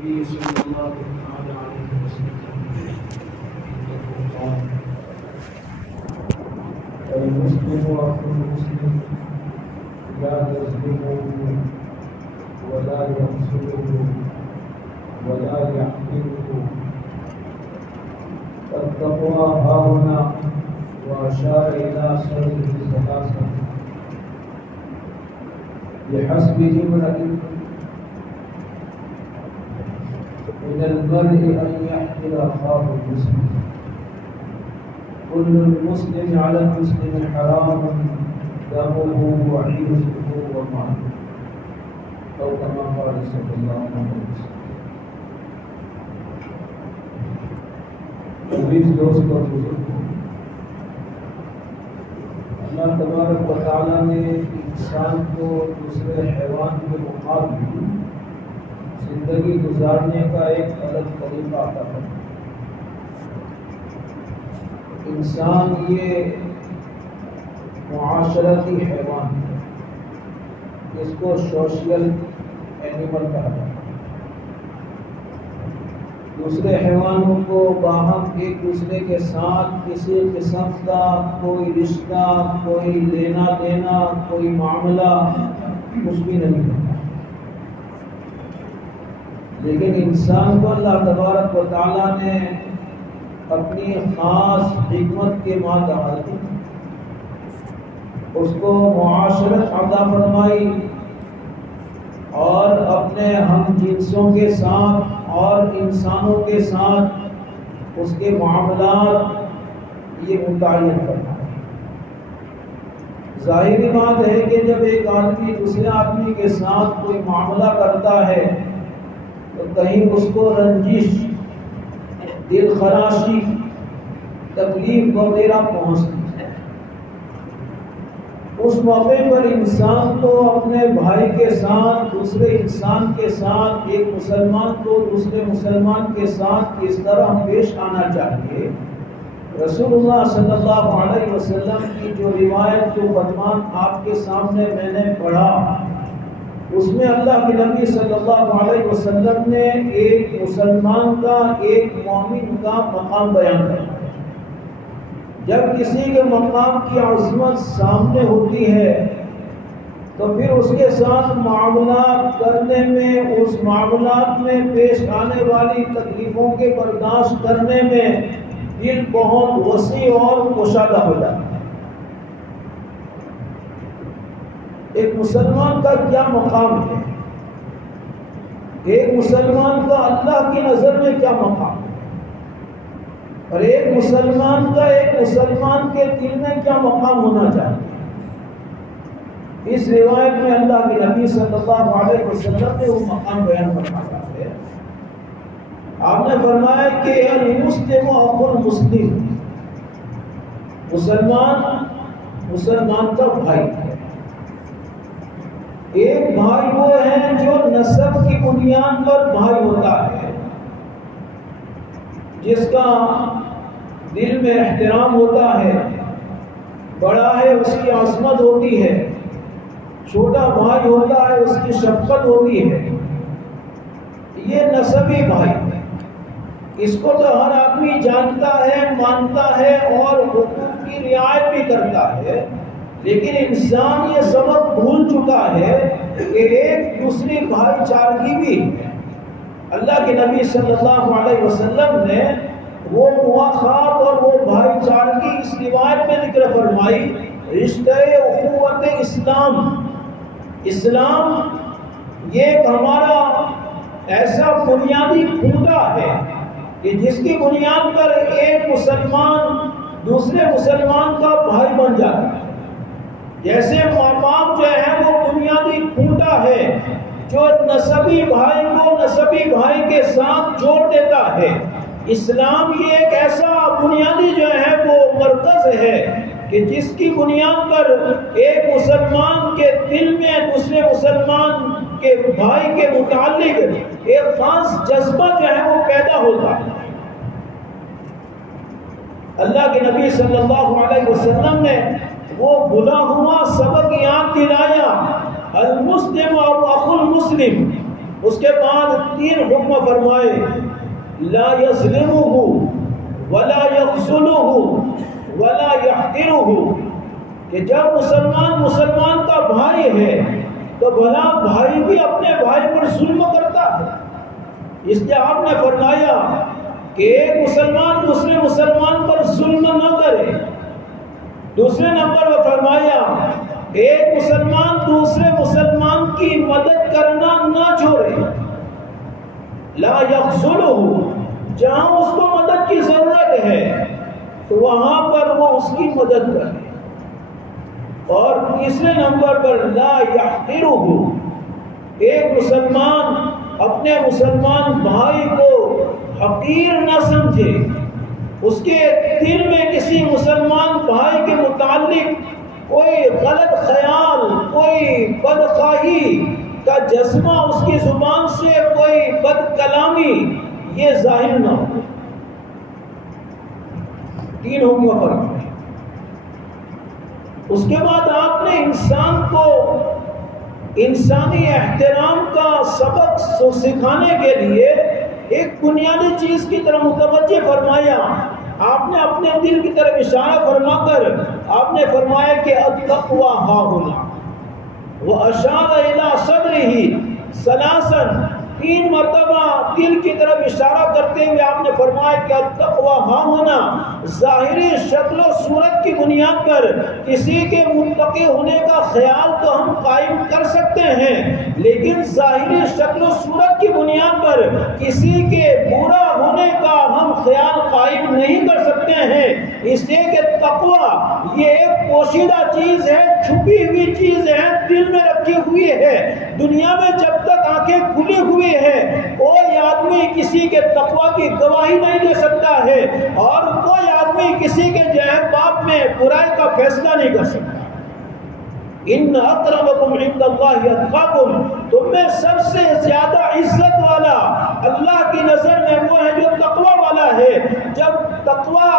النبي صلى الله عليه وسلم المسلم أخو المسلم لا يظلمه ولا ينصره ولا يحقره. التقوى هاهنا وأشار إلى صدره ثلاثة بحسبه من المرء أن يحقر أخاه المسلم. كل المسلم على المسلم حرام دمه وعرضه وماله أو كما قال صلى الله عليه وسلم. عزیز دوست اور بزرگوں، اللہ تبارک و تعالیٰ نے انسان کو دوسرے حیوان کے مقابل زندگی گزارنے کا ایک الگ طریقہ عطا کرا. انسان یہ معاشرتی حیوان ہے جس کو سوشل اینیمل کہا جاتا ہے. دوسرے حیوانوں کو باہم ایک دوسرے کے ساتھ کسی قسم کا کوئی رشتہ، کوئی لینا دینا، کوئی معاملہ کچھ بھی نہیں ہوتا. لیکن انسان کو اللہ تبارک و تعالیٰ نے اپنی خاص حکمت کے ماتحت اس کو معاشرت عطا فرمائی اور اپنے ہم جنسوں کے ساتھ اور انسانوں کے ساتھ اس کے معاملات یہ متعین کرنا ہے. ظاہری بات ہے کہ جب ایک آدمی دوسرے آدمی کے ساتھ کوئی معاملہ کرتا ہے تو کہیں اس کو رنجش، دل خراشی، تکلیف وغیرہ پہنچتی ہے. اس موقع پر انسان کو اپنے بھائی کے ساتھ، دوسرے انسان کے ساتھ، ایک مسلمان کو دوسرے مسلمان کے ساتھ کس طرح پیش آنا چاہیے. رسول اللہ صلی اللہ علیہ وسلم کی جو روایت، جو فرمان آپ کے سامنے میں نے پڑھا، اس میں اللہ کے نبی صلی اللہ علیہ وسلم نے ایک مسلمان کا، ایک مومن کا مقام بیان کیا. جب کسی کے مقام کی عظمت سامنے ہوتی ہے تو پھر اس کے ساتھ معاملات کرنے میں، اس معاملات میں پیش آنے والی تکلیفوں کے برداشت کرنے میں دل بہت وسیع اور گشادہ ہو جاتا ہے. ایک مسلمان کا کیا مقام ہے، ایک مسلمان کا اللہ کی نظر میں کیا مقام ہے، اور ایک مسلمان کا ایک مسلمان کے دل میں کیا مقام ہونا چاہیے. اس روایت میں اللہ کے نبی صلی اللہ علیہ وسلم نے وہ مقام بیان فرمایا ہے. آپ نے فرمایا کہ المسلم اخو المسلم، مسلمان مسلمان کا بھائی ہے. ایک بھائی وہ ہے جو نسب کی بنیاد پر بھائی ہوتا ہے، جس کا دل میں احترام ہوتا ہے، بڑا ہے اس کی عظمت ہوتی ہے، چھوٹا بھائی ہوتا ہے اس کی شفقت ہوتی ہے. یہ نسبی بھائی ہے. اس کو تو ہر آدمی جانتا ہے، مانتا ہے اور حقوق کی رعایت بھی کرتا ہے. لیکن انسان یہ سبق بھول چکا ہے کہ ایک دوسری بھائی چارگی بھی ہے. اللہ کے نبی صلی اللہ علیہ وسلم نے وہ مواخات اور وہ بھائی چارگی اس روایت میں ذکر فرمائی. رشتہ اخوت اسلام، اسلام یہ ایک ہمارا ایسا بنیادی کھوٹا ہے کہ جس کی بنیاد پر ایک مسلمان دوسرے مسلمان کا بھائی بن جاتا ہے. جیسے ماں باپ جو ہے وہ بنیادی کھوٹا ہے جو نسبی بھائی کو نسبی بھائی کے ساتھ جوڑ دیتا ہے. اسلام یہ ایک ایسا بنیادی جو ہے وہ مرکز ہے کہ جس کی بنیاد پر ایک مسلمان کے دل میں دوسرے مسلمان کے بھائی کے متعلق ایک خاص جذبہ جو ہے وہ پیدا ہوتا ہے. اللہ کے نبی صلی اللہ علیہ وسلم نے وہ بھلا ہوا سبق یاد دلایا، المسلم اور اخو المسلم، اس کے بعد 3 حکم فرمائے، لا یظلمہ ولا یخذلہ ولا یحقرہ، کہ جب مسلمان کا بھائی ہے تو بھلا بھائی بھی اپنے بھائی پر ظلم کرتا ہے، اس لیے آپ نے فرمایا کہ ایک مسلمان دوسرے مسلمان پر ظلم نہ کرے۔ دوسرے نمبر پر فرمایا ایک مسلمان دوسرے مسلمان کی مدد کرنا نہ چھوڑے، لا یخذلہ، جہاں اس کو مدد کی ضرورت ہے تو وہاں پر وہ اس کی مدد کرے۔ اور تیسرے نمبر پر لا یحقرہ، ایک مسلمان اپنے مسلمان بھائی کو حقیر نہ سمجھے، اس کے دل میں کسی مسلمان بھائی کے متعلق کوئی غلط خیال، کوئی بدخواہی کا جذبہ، اس کی زبان سے کوئی بد کلامی یہ ظاہر نہ ہو۔ 3 حکم فرق ہے۔ اس کے بعد آپ نے انسان کو انسانی احترام کا سبق سکھانے کے لیے ایک بنیادی چیز کی طرف متوجہ فرمایا۔ آپ نے اپنے دل کی طرف اشارہ فرما کر آپ نے فرمایا کہ التقویٰ ہاہنا، واشار الی صدرہ ثلاثا، 3 مرتبہ دل کی طرف اشارہ کرتے ہوئے آپ نے فرمایا کہ التقویٰ ہاہنا، ظاہری شکل و صورت کی بنیاد پر کسی کے متقی ہونے کا خیال تو ہم قائم کر سکتے ہیں، لیکن ظاہری شکل و صورت کی بنیاد پر کسی کے برا ہونے کا ہم خیال قائم نہیں کر سکتے ہیں، اس لیے کہ تقویٰ یہ ایک پوشیدہ چیز ہے، چھپی ہوئی چیز ہے، دل میں رکھی ہوئی ہے۔ دنیا میں جب تک آنکھیں کھلی ہوئی ہے کوئی آدمی کسی کے تقویٰ کی گواہی نہیں دے سکتا ہے، اور کوئی آدمی کسی کے پاپ میں برائی کا فیصلہ نہیں کر سکتا۔ ان اکرمکم عند اللہ اتقاکم، تم میں سب سے زیادہ عزت والا اللہ کی نظر میں وہ ہے جو تقویٰ والا ہے۔ جب تقویٰ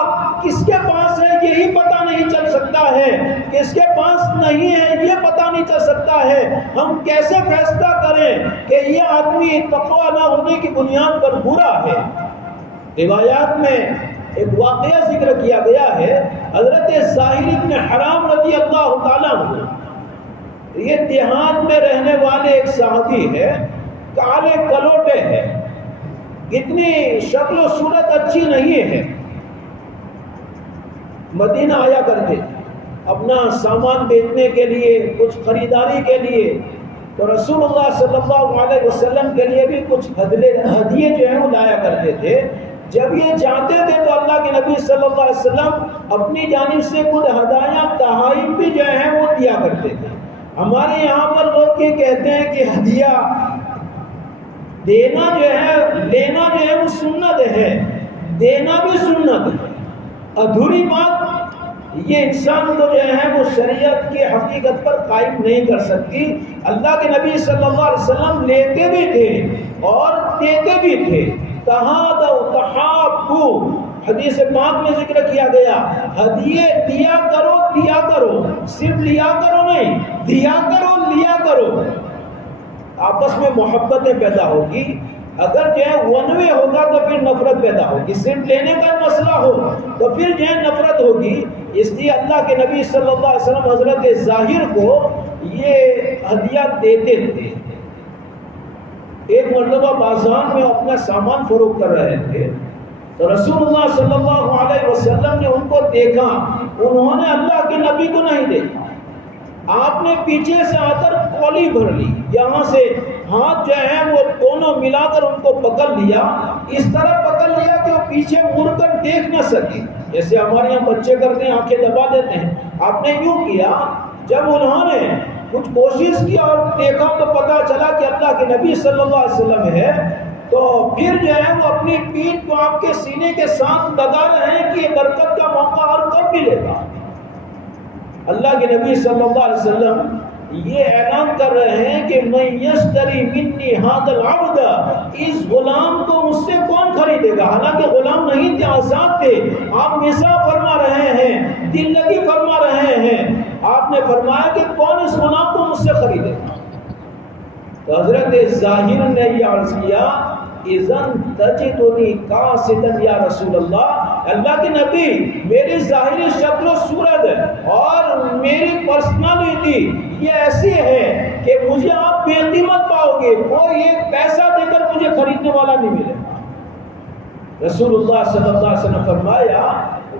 کس کے پاس ہے یہی پتہ نہیں چل سکتا ہے، کس کے پاس نہیں ہے یہ پتہ نہیں چل سکتا ہے، ہم کیسے فیصلہ کریں کہ یہ آدمی تقویٰ نہ ہونے کی بنیاد پر برا ہے؟ روایات میں ایک واقعہ ذکر کیا گیا ہے، حضرت ظاہر بن حرام رضی اللہ تعالیٰ عنہ، یہ دیہات میں رہنے والے ایک صحابی ہے، کالے کلوٹے ہیں، اتنی شکل و صورت اچھی نہیں ہے، مدینہ آیا کرتے اپنا سامان بیچنے کے لیے، کچھ خریداری کے لیے، تو رسول اللہ صلی اللہ علیہ وسلم کے لیے بھی کچھ ہدیے جو ہیں وہ لایا کرتے تھے۔ جب یہ جاتے تھے تو اللہ کے نبی صلی اللہ علیہ وسلم اپنی جانب سے خود ہدایہ تحائف بھی جو ہیں وہ دیا کرتے تھے۔ ہمارے یہاں پر لوگ یہ کہتے ہیں کہ ہدیہ دینا جو ہے، لینا جو ہے وہ سنت ہے، دینا بھی سنت ہے، ادھوری بات یہ انسان کو جو ہے وہ شریعت کی حقیقت پر قائم نہیں کر سکتی۔ اللہ کے نبی صلی اللہ علیہ وسلم لیتے بھی تھے اور دیتے بھی تھے۔ تہادوا تحابوا، حدیث پاک میں ذکر کیا گیا، ہدیے دیا کرو، دیا کرو، صرف لیا کرو نہیں، دیا کرو، لیا کرو، آپس میں محبتیں پیدا ہوگی۔ اگر جو ہے ون وے ہوگا تو پھر نفرت پیدا ہوگی، صرف لینے کا مسئلہ ہو تو پھر جو ہے نفرت ہوگی۔ اس لیے اللہ کے نبی صلی اللہ علیہ وسلم حضرت ظاہر کو یہ ہدیہ دیتے تھے۔ ایک مرتبہ بازار میں اپنا سامان فروخت کر رہے تھے تو رسول اللہ صلی اللہ علیہ وسلم نے ان کو دیکھا، انہوں نے اللہ کے نبی کو نہیں دیکھا، آپ نے پیچھے سے آ کر کولی بھر لی، یہاں سے ہاتھ جو ہے وہ دونوں ملا کر ان کو پکڑ لیا، اس طرح پکڑ لیا کہ وہ پیچھے مڑ کر دیکھ نہ سکے، جیسے ہمارے یہاں بچے کرتے ہیں آنکھیں دبا دیتے ہیں، آپ نے یوں کیا۔ جب انہوں نے کچھ کوشش کی اور دیکھا تو پتا چلا کہ اللہ کے نبی صلی اللہ علیہ وسلم ہے، تو پھر جو ہے وہ اپنی پیٹھ کو آپ کے سینے کے ساتھ لگا رہے ہیں کہ یہ برکت کا موقع اور کب ملے گا۔ اللہ کے نبی صلی اللہ علیہ وسلم یہ اعلان کر رہے ہیں کہ میں یشتری منی ھذا العبد، اس غلام کو مجھ سے کون خریدے گا؟ حالانکہ غلام نہیں تھے، آزاد تھے۔ آپ نثار فرما رہے ہیں، دل لگی فرما رہے ہیں، آپ نے فرمایا کہ کون اس غلام کو مجھ سے خریدے گا؟ تو حضرت ظاہر نے یہ عرض کیا اذن تجدنی قاصدا یا رسول اللہ کے نبی، میری ظاہری شکل و صورت اور میری پرسنالٹی یہ ایسی ہے کہ مجھے آپ بے قیمت پاؤ گے، کوئی ایک پیسہ دے کر مجھے خریدنے والا نہیں ملے گا۔ رسول اللہ صلی اللہ علیہ وسلم فرمایا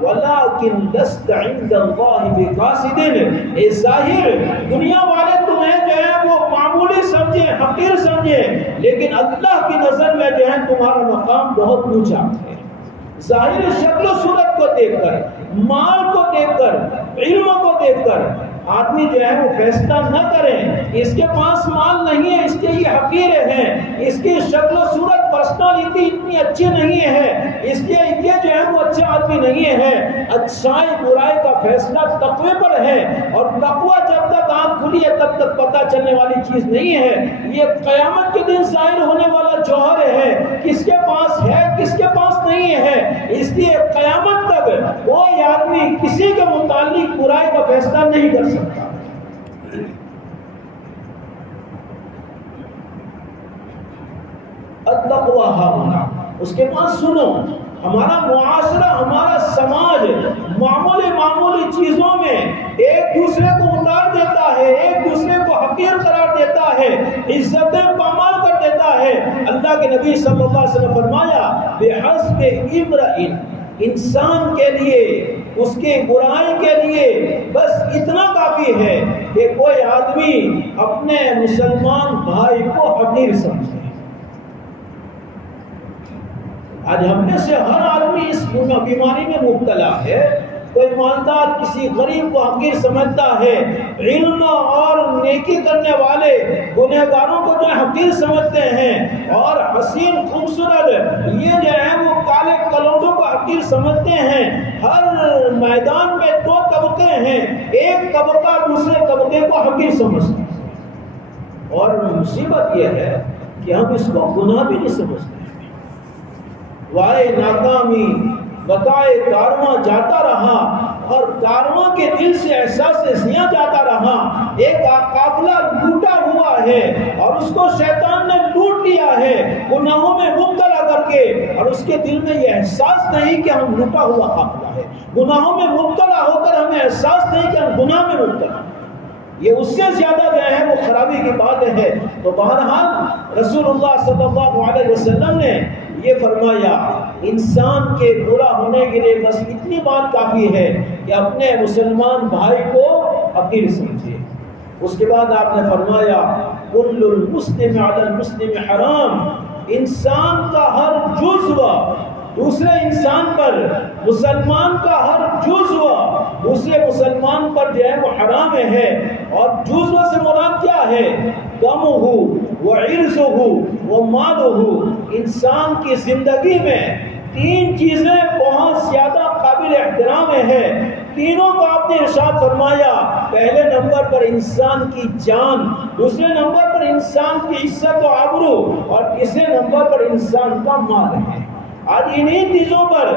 وَلَٰكِن لَسْتَ عِندَ اللَّهِ بِقَاصِدٍ، اے ظاہر دنیا والے تمہیں جو ہے وہ معمولی سمجھیں، حقیر سمجھیں، لیکن اللہ کی نظر میں جو ہے تمہارا مقام بہت اونچا ہے۔ ظاہر شکل و صورت کو دیکھ کر، مال کو دیکھ کر، علم کو دیکھ کر آدمی جو ہے وہ فیصلہ نہ کریں اس کے پاس مال نہیں ہے، اس کے یہ حقیر ہیں، اس کی شکل و صورت پرسنالٹی اتنی اچھی نہیں ہے، اس کے یہ جو ہے وہ اچھا آدمی نہیں ہے۔ اچھائی برائی کا فیصلہ تقوی پر ہے، اور تقوی جب تک آنکھ کھلی ہے تب تک پتہ چلنے والی چیز نہیں ہے۔ یہ قیامت کے دن ظاہر ہونے والا جوہر ہے، کس کے پاس ہے کس کے پاس نہیں ہے۔ اس لیے قیامت تک کوئی آدمی کسی کے متعلق برائی کا فیصلہ نہیں کر سکتا۔ التقوی ہاہنا، اس کے پاس سنو، ہمارا معاشرہ، ہمارا سماج معمولی چیزوں میں ایک دوسرے کو اتار دیتا ہے، ایک دوسرے کو حقیر قرار دیتا ہے، عزتیں پامال کر دیتا ہے۔ اللہ کے نبی صلی اللہ علیہ وسلم فرمایا بِحَسْبِ امْرِئٍ، انسان کے لیے، اس کی برائی کے لیے بس اتنا کافی ہے کہ کوئی آدمی اپنے مسلمان بھائی کو حقیر سمجھے۔ آج ہم میں سے ہر آدمی اس بیماری میں مبتلا ہے۔ کوئی مالدار کسی غریب کو حقیر سمجھتا ہے، علم اور نیکی کرنے والے گنہگاروں کو جو حقیر سمجھتے ہیں، اور حسین خوبصورت یہ جو ہے وہ کالے کلوٹوں کو حقیر سمجھتے ہیں۔ ہر میدان میں دو طبقے ہیں، ایک طبقہ دوسرے طبقے کو حقیر سمجھتا ہے، اور مصیبت یہ ہے کہ ہم اس کو گناہ بھی نہیں سمجھتے۔ وائے ناکامی بتائے کارواں جاتا رہا، اور کارواں کے دل سے احساس زیاں جاتا رہا۔ ایک قافلہ لوٹا ہوا ہے اور اس کو شیطان نے لوٹ لیا ہے گناہوں میں مبتلا کر کے، اور اس کے دل میں یہ احساس نہیں کہ ہم لوٹا ہوا قافلہ ہے۔ گناہوں میں مبتلا ہو کر ہمیں احساس نہیں کہ ہم گناہ میں مبتلا ہیں، یہ اس سے زیادہ جو ہے وہ خرابی کی بات ہے۔ تو بہرحال رسول اللہ صلی اللہ علیہ وسلم نے یہ فرمایا انسان کے برا ہونے کے لیے بس اتنی بات کافی ہے کہ اپنے مسلمان بھائی کو حقیر سمجھے۔ اس کے بعد آپ نے فرمایا کل المسلم علی المسلم حرام، انسان کا ہر جزو دوسرے انسان پر، مسلمان کا ہر جزو دوسرے مسلمان پر جو ہے وہ حرام ہے۔ اور جزو سے مراد کیا ہے؟ دمہ وعرضہ ومالہ۔ انسان کی زندگی میں تین چیزیں بہت زیادہ قابل احترام ہیں، تینوں کو آپ نے ارشاد فرمایا۔ پہلے نمبر پر انسان کی جان، دوسرے نمبر پر انسان کی عزت و آبرو، اور تیسرے نمبر پر انسان کا مال ہے۔ آج انہی چیزوں پر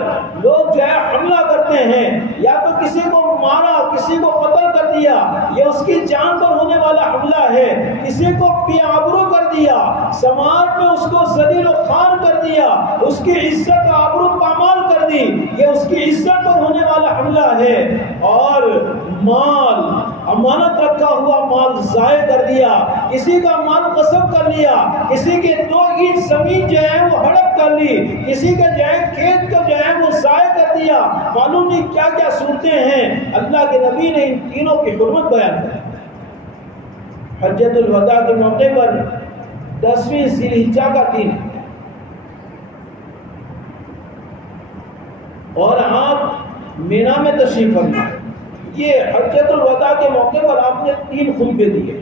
لوگ جو ہے حملہ کرتے ہیں، یا تو کسی کو مارا، کسی کو قتل کر دیا، یہ اس کی جان پر ہونے والا حملہ ہے۔ کسی کو بے آبرو کر دیا، سماج میں اس کو ذلیل و خوار کر دیا، اس کی عزت و آبرو پامال کر دی، یہ اس کی عزت پر ہونے والا حملہ ہے۔ اور مال، امانت رکھا ہوا مال ضائع کر دیا، کسی کا مال غصب کر لیا، کسی کے 2 اینٹ زمین جو ہے وہ ہڑپ کر لی، کسی کے جو ہے کھیت کو جو ہے وہ ضائع کر دیا، معلوم نہیں کیا کیا صورتیں ہیں۔ اللہ کے نبی نے ان تینوں کی حرمت بیان کی۔ حجۃ الوداع کے موقع پر 10ویں ذی الحجہ کا دن، اور آپ مینا میں تشریف فرما۔ یہ حجۃ الوداع کے موقع پر آپ نے 3 خطبے دیے،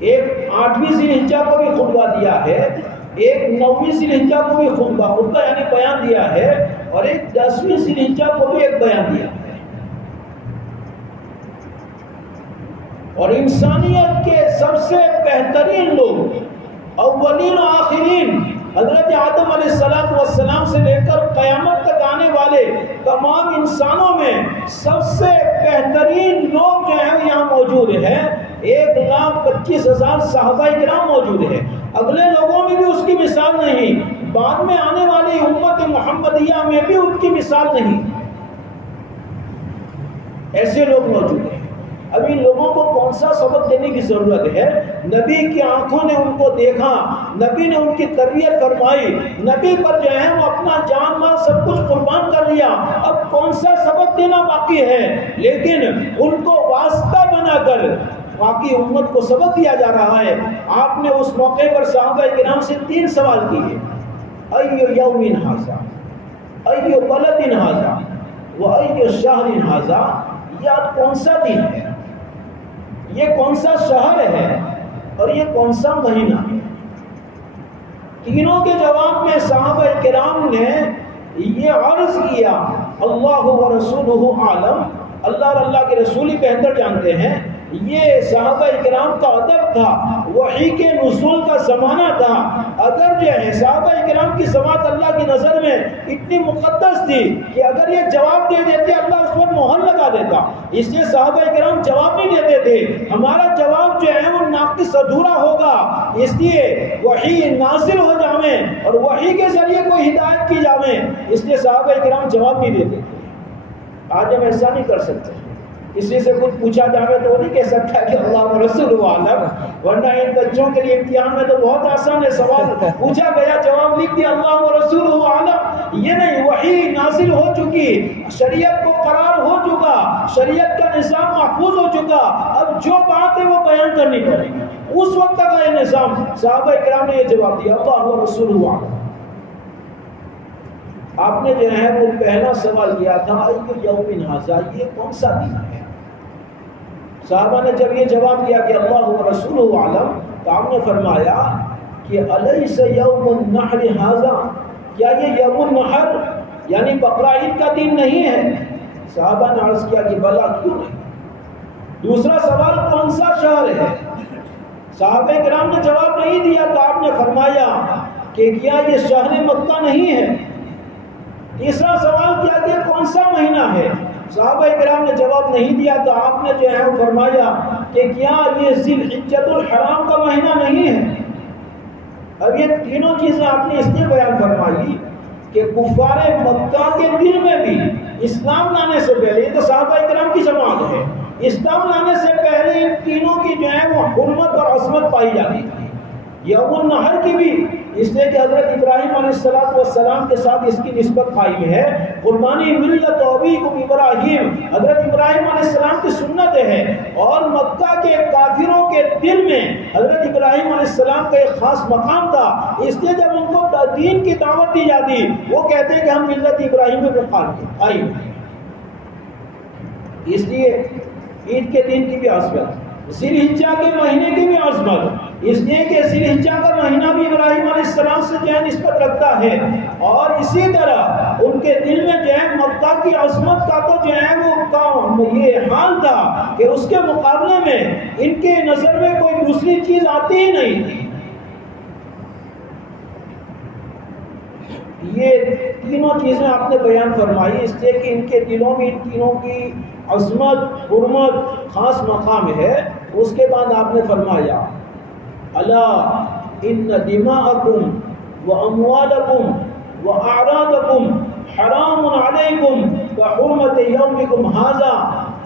ایک 8ویں ذی الحجہ کو بھی خطبہ دیا ہے، ایک 9ویں ذی الحجہ کو بھی خطبہ یعنی بیان دیا ہے، اور ایک 10ویں ذی الحجہ کو بھی ایک بیان دیا ہے۔ اور انسانیت کے سب سے بہترین لوگ، اولین و آخرین، حضرت آدم علیہ السلام سے لے کر قیامت تک آنے والے تمام انسانوں میں سب سے بہترین لوگ جو ہیں یہاں موجود ہیں۔ 1,25,000 صحابہ کرام موجود ہیں، اگلے لوگوں میں بھی اس کی مثال نہیں، بعد میں آنے والی امت محمدیہ میں بھی ان کی مثال نہیں، ایسے لوگ موجود ہیں۔ اب ان لوگوں کو کون سا سبق دینے کی ضرورت ہے؟ نبی کی آنکھوں نے ان کو دیکھا، نبی نے ان کی تربیت فرمائی، نبی پر جو ہے وہ اپنا جان مال سب کچھ قربان کر لیا، اب کون سا سبق دینا باقی ہے؟ لیکن ان کو واسطہ بنا کر باقی امت کو سبق دیا جا رہا ہے۔ آپ نے اس موقع پر صحابہ کرام سے 3 سوال کیے، ایو یوم ھذا، ایو بلد ھذا و ایو شہر ھذا، یہ آج کون سا دن ہے، یہ کون سا شہر ہے، اور یہ کون سا مہینہ ہے؟ تینوں کے جواب میں صحابہ کرام نے یہ عرض کیا، اللہ و رسولہ عالم، اللہ اور اللہ کے رسول ہی بہتر جانتے ہیں۔ یہ صحابہ کرام کا ادب تھا، وحی کے نزول کا زمانہ تھا، اگر جو ہے صحابہ کرام کی سماعت اللہ کی نظر میں اتنی مقدس تھی کہ اگر یہ جواب دے دیتے اللہ اس پر مہر لگا دیتا، اس لیے صحابہ کرام جواب نہیں دیتے تھے، ہمارا جواب جو ہے وہ ناقص ادھورا ہوگا، اس لیے وحی نازل ہو جاویں اور وحی کے ذریعے کوئی ہدایت کی جاویں، اس لیے صحابہ کرام جواب نہیں دیتے تھے۔ آج ہم ایسا نہیں کر سکتے، اسی سے کچھ پوچھا جائے تو وہ نہیں کہہ سکتا کہ اللہ و رسول عالم، ورنہ ان بچوں کے لیے امتحان میں تو بہت آسان ہے، سوال پوچھا گیا جواب لکھ دیا اللہ و رسول عالم، یہ نہیں، وحی نازل ہو چکی، شریعت کو قرار ہو چکا، شریعت کا نظام محفوظ ہو چکا، اب جو بات ہے وہ بیان کرنی پڑے گی، اس وقت کا یہ نظام۔ صحابہ کرام نے یہ جواب دیا اللہ و رسول عالم۔ آپ نے جو ہے وہ پہلا سوال کیا تھا ایو یوم ھذا، یہ کون سا دن ہے؟ صحابہ نے جب یہ جواب دیا کہ اللہ و رسول عالم، تو آپ نے فرمایا کہ الیس یوم النحر ھذا، کیا یہ یوم النحر یعنی بقرہ عید کا دن نہیں ہے؟ صحابہ نے عرض کیا کہ بلا، کیوں نہیں۔ دوسرا سوال کون سا شہر ہے؟ صحابہ کرام نے جواب نہیں دیا، تو آپ نے فرمایا کہ کیا یہ شہر مکہ نہیں ہے؟ تیسرا سوال کیا کہ کون سا مہینہ ہے؟ صحابہ کرام نے جواب نہیں دیا، تو آپ نے جو ہے وہ فرمایا کہ کیا یہ ذی الحجۃ الحرام کا مہینہ نہیں ہے؟ اب یہ تینوں چیزیں آپ نے اس لیے بیان فرمائی کہ کفار مکہ کے دل میں بھی اسلام لانے سے پہلے، یہ تو صحابہ کرام کی جماعت ہے، اسلام لانے سے پہلے ان تینوں کی جو ہے وہ حرمت اور عظمت پائی جاتی تھی۔ یوم النحر کی بھی اس لیے کہ حضرت ابراہیم علیہ السلام کے ساتھ اس کی نسبت قائم ہے، قربانی ملت ابیکم ابراہیم حضرت ابراہیم علیہ السلام کی سنت ہے، اور مکہ کے کافروں کے دل میں حضرت ابراہیم علیہ السلام کا ایک خاص مقام تھا، اس لیے جب ان کو دین کی دعوت دی جاتی وہ کہتے ہیں کہ ہم ملت ابراہیم پہ قائم ہیں۔ اس لیے عید کے دن کی بھی عظمت، ذی الحجہ کے مہینے کی بھی عظمت، اس لیے کہ ذی الحجہ کا مہینہ بھی ابراہیم علیہ السلام سے جو ہے نسبت رکھتا ہے، اور اسی طرح ان کے دل میں جو ہے مکہ کی عظمت کا تو جو ہے وہ یہ حال تھا کہ اس کے مقابلے میں ان کے نظر میں کوئی دوسری چیز آتی ہی نہیں تھی۔ یہ تینوں چیزیں آپ نے بیان فرمائی، اس لیے کہ ان کے دلوں میں ان تینوں کی عظمت، حرمت، خاص مقام ہے۔ اس کے بعد آپ نے فرمایا الا ان دماءکم واموالکم واعراضکم حرام علیکم کحرمت یومکم ھذا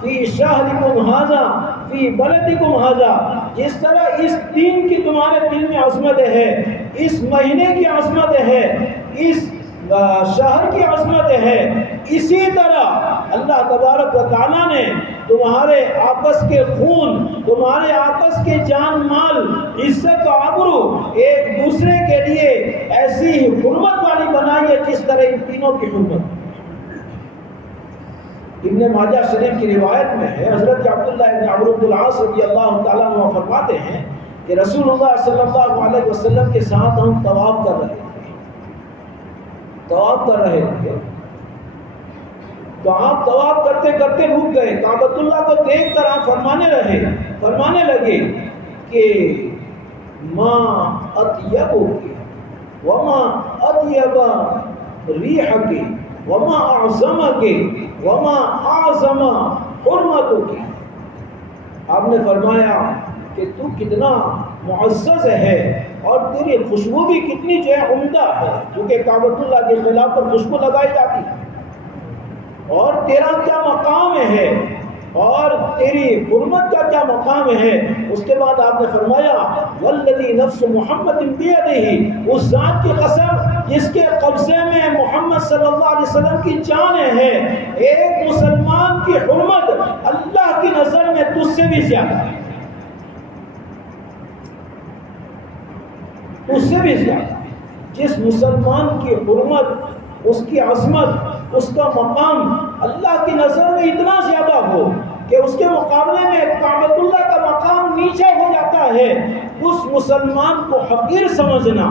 فی شہرکم ھذا فی بلدکم ھذا، جس طرح اس دین کی تمہارے دل میں عظمت ہے، اس مہینے کی عظمت ہے، اس شہر کی عظمت ہے، اسی طرح اللہ تبارک و تعالیٰ نے تمہارے آپس کے خون، تمہارے آپس کے جان مال، عزت و آبرو ایک دوسرے کے لیے ایسی ہی حرمت والی بنائی ہے جس طرح ان تینوں کی حرمت۔ ابن ماجہ شریف کی روایت میں ہے، حضرت عبداللہ ابن عمرو بن العاص رضی اللہ تعالیٰ عنہ فرماتے ہیں کہ رسول اللہ صلی اللہ علیہ وسلم کے ساتھ ہم طواف کر رہے تھے، تو آپ طواف کرتے کرتے رک گئے، کعبۃ اللہ کو دیکھ کر آپ فرمانے لگے کہ ما اطیبک وما اطیب ریحک وما اعظمک وما اعظم حرمتک۔ آپ نے فرمایا کہ تو کتنا معزز ہے اور تیری خوشبو بھی کتنی جو ہے عمدہ ہے، کیونکہ کعبۃ اللہ کے خلاف پر خوشبو لگائی جاتی ہے، اور تیرا کیا مقام ہے اور تیری حرمت کا کیا مقام ہے۔ اس کے بعد آپ نے فرمایا والذی نفس محمد بیدہ، اس ذات کی قسم جس کے قبضے میں محمد صلی اللہ علیہ وسلم کی جان ہے، ایک مسلمان کی حرمت اللہ کی نظر میں تجھ سے بھی زیادہ ہے، تجھ سے بھی زیادہ۔ جس مسلمان کی حرمت، اس کی عظمت، اس کا مقام اللہ کی نظر میں اتنا زیادہ ہو کہ اس کے مقابلے میں کعبۃ اللہ کا مقام نیچے ہو جاتا ہے، اس مسلمان کو حقیر سمجھنا،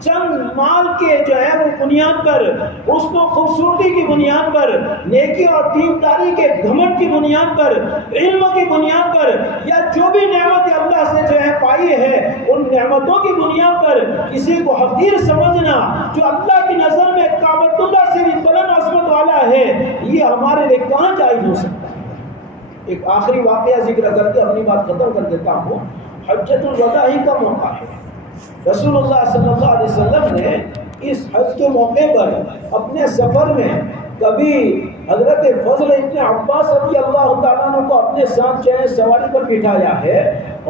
چند مال کے جو ہے وہ بنیاد پر، اس کو خوبصورتی کی بنیاد پر، نیکی اور دینداری کے گھمنڈ کی بنیاد پر، علم کی بنیاد پر، یا جو بھی نعمت اللہ سے جو ہے پائی ہے ان نعمتوں کی بنیاد پر کسی کو حقیر سمجھنا جو اللہ کی نظر میں کعبۃ اللہ سے بھی بلند عظمت والا ہے، یہ ہمارے لیے کہاں جائز ہو سکتا ہے۔ ایک آخری واقعہ ذکر کر کے اپنی بات ختم کر دیتا ہوں۔ حجۃ الوداع کا موقع ہے، رسول اللہ صلی اللہ علیہ وسلم نے اس حج کے موقع پر اپنے سفر میں کبھی حضرت فضل ابن عباس رضی اللہ تعالیٰ عنہ کو اپنے ساتھ جو ہے سواری پر بٹھایا ہے،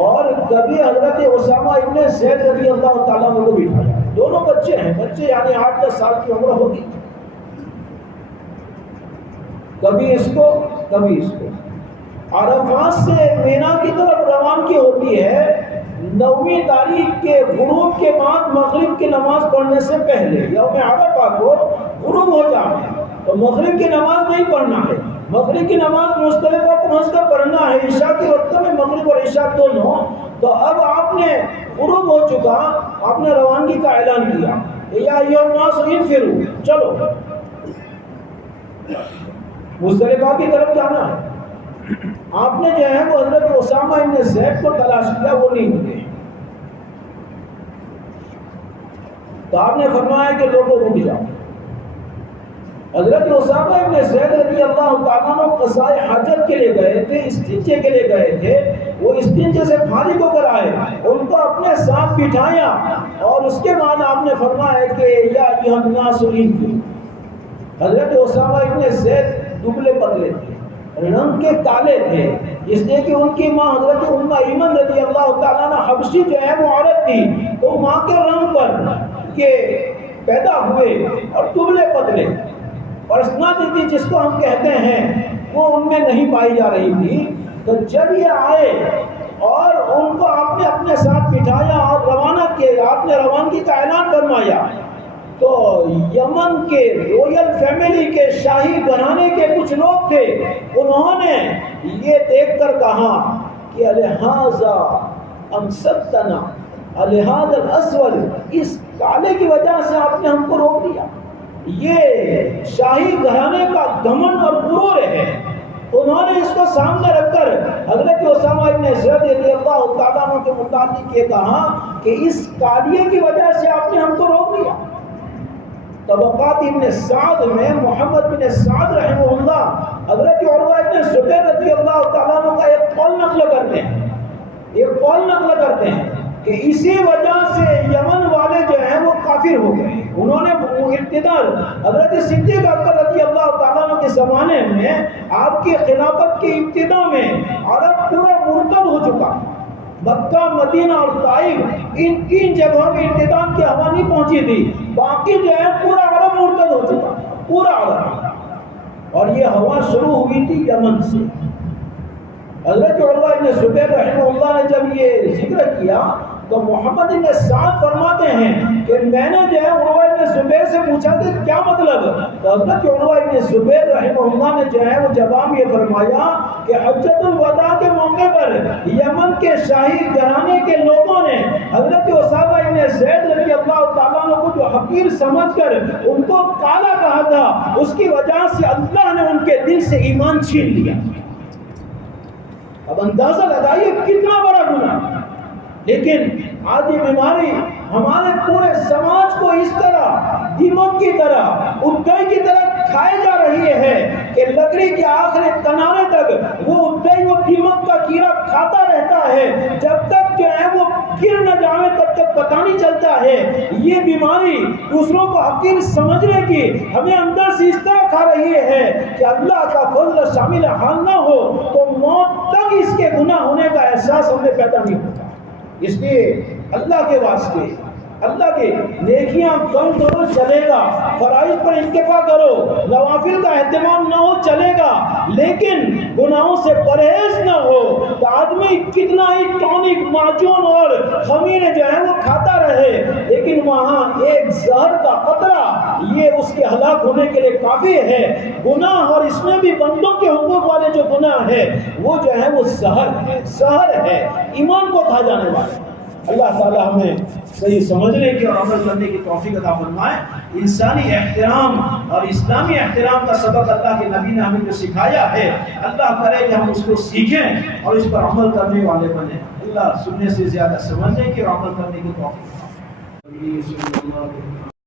اور کبھی حضرت اسامہ ابن زید رضی اللہ تعالیٰ عنہ کو بٹھایا ہے۔ دونوں بچے ہیں، بچے یعنی 8-10 سال کی عمر ہوگی، کبھی اس کو کبھی اس کو۔ عرفات سے مینا کی طرف روانگی ہوتی ہے 9ویں تاریخ کے غروب کے بعد مغرب کی نماز پڑھنے سے پہلے۔ یوم عرفہ کو غروب ہو جانا تو مغرب کی نماز نہیں پڑھنا ہے، مغرب کی نماز مزدلفہ پہنچ کر پڑھنا ہے، عشاء کے وقت میں مغرب اور عشاء دونوں۔ تو اب آپ نے غروب ہو چکا، آپ نے روانگی کا اعلان کیا، یا ایھا الناس انفروا، چلو مزدلفہ کی طرف جانا ہے۔ آپ نے جو ہے وہ حضرت اسامہ ابن زید کو تلاش کیا، وہ نہیں ملے، تو آپ نے فرمایا کہ لوگوں رک جاؤ۔ حضرت اسامہ ابن زید رضی اللہ تعالیٰ عنہ قضاء حاجت کے لیے گئے تھے، استنجے کے لیے گئے تھے، وہ استنجے سے فارغ ہو کر آئے، ان کو اپنے ساتھ بٹھایا، اور اس کے بعد آپ نے فرمایا کہ یا ایھا الناس انفروا۔ حضرت اسامہ ابن زید دبلے پتلے تھے، رنگ کے کالے تھے، اس لیے کہ ان کی ماں حضرت ام ایمن رضی اللہ تعالیٰ عنہ حبشی جو ہے وہ عورت تھی، تو ماں کے رنگ پر یہ پیدا ہوئے اور دبلے پتلے، پرسنالٹی جس کو ہم کہتے ہیں وہ ان میں نہیں پائی جا رہی تھی۔ تو جب یہ آئے اور ان کو آپ نے اپنے ساتھ بٹھایا اور روانہ کیا، آپ نے روانگی کا اعلان فرمایا، تو یمن کے رویل فیملی کے شاہی گھرانے کے کچھ لوگ تھے، انہوں نے یہ دیکھ کر کہا کہ الہذا امسکتنا الہذا الاسود، اس کالے کی وجہ سے آپ نے ہم کو روک دیا، یہ شاہی گھرانے کا گھمنڈ اور غرور ہے۔ انہوں نے اس کو سامنے رکھ کر حضرت اسامہ ابن زید رضی اللہ تعالیٰ عنہ کے متعلق یہ کہا کہ اس کالیے کی وجہ سے آپ نے ہم کو روک دیا۔ طبقات ابن سعد میں محمد بن سعد رحمہ اللہ حضرت عروہ ابن زبیر رضی اللہ تعالیٰ عنہ کا ایک قول نقل کرتے ہیں کہ اسی وجہ سے یمن والے جو ہیں وہ کافر ہو گئے۔ انہوں نے ابتداء حضرت صدیق اکبر رضی اللہ تعالیٰ عنہ کے زمانے میں، آپ کی خلافت کی ابتدا میں عرب پورا مرتد ہو چکا، مکہ، مدینہ اور طائف، ان تین جگہوں میں ارتداد کی ہوا نہیں پہنچی تھی، باقی جو ہے پورا عرب مرتد ہو چکا، پورا عرب، اور یہ ہوا شروع ہوئی تھی یمن سے۔ حضرت عروہ ابن زبیر رحمہ اللہ نے جب یہ ذکر کیا تو محمد بن سعد فرماتے ہیں کہ میں نے جو ہے عروہ ابن زبیر سے پوچھا کہ کیا مطلب، تو حضرت عروہ ابن زبیر رحمہ اللہ نے جو ہے وہ جواب یہ فرمایا کہ حجۃ الوداع کے موقع پر یمن کے شاہی گھرانے کے لوگوں نے حضرت اسامہ ابن زید رضی اللہ تعالیٰ عنہ کو جو حقیر سمجھ کر ان کو کالا کہا تھا، اس کی وجہ سے اللہ نے ان کے دل سے ایمان چھین لیا۔ اب اندازہ لگائیے کتنا بڑا گناہ، لیکن آج یہ بیماری ہمارے پورے سماج کو اس طرح دیمک کی طرح، ادھر کی طرح کھائے جا رہی ہے کہ لکڑی کے آخری کنارے تک وہ دیمک کا کیڑا کھاتا رہتا ہے، جب تک جو ہے وہ گر نہ جائے تب تک پتہ نہیں چلتا ہے۔ یہ بیماری دوسروں کو حقیر سمجھنے کی ہمیں اندر سے اس طرح کھا رہی ہے کہ اللہ کا فضل شامل حال نہ ہو تو موت تک اس کے گناہ ہونے کا احساس ہمیں پیدا نہیں ہوتا۔ اس لیے اللہ کے واسطے اللہ کے نیکیاں کم کرو چلے گا، فرائض پر انتفاع کرو، نوافل کا اہتمام نہ ہو چلے گا، لیکن گناہوں سے پرہیز نہ ہو تو آدمی کتنا ہی ٹونک معجون اور خمیر جو ہے وہ کھاتا رہے، لیکن وہاں ایک زہر کا قطرہ یہ اس کے ہلاک ہونے کے لیے کافی ہے۔ گناہ، اور اس میں بھی بندوں کے حقوق والے جو گناہ ہے وہ جو ہے وہ زہر ہے، ایمان کو کھا جانے والے۔ اللہ تعالی ہمیں صحیح سمجھنے کی اور عمل کرنے کی توفیق عطا فرمائے۔ انسانی احترام اور اسلامی احترام کا سبق اللہ کے نبی نے ہمیں جو سکھایا ہے، اللہ کرے کہ ہم اس کو سیکھیں اور اس پر عمل کرنے والے بنیں۔ اللہ سننے سے زیادہ سمجھنے کی اور عمل کرنے کی توفیق عطا فرمائے۔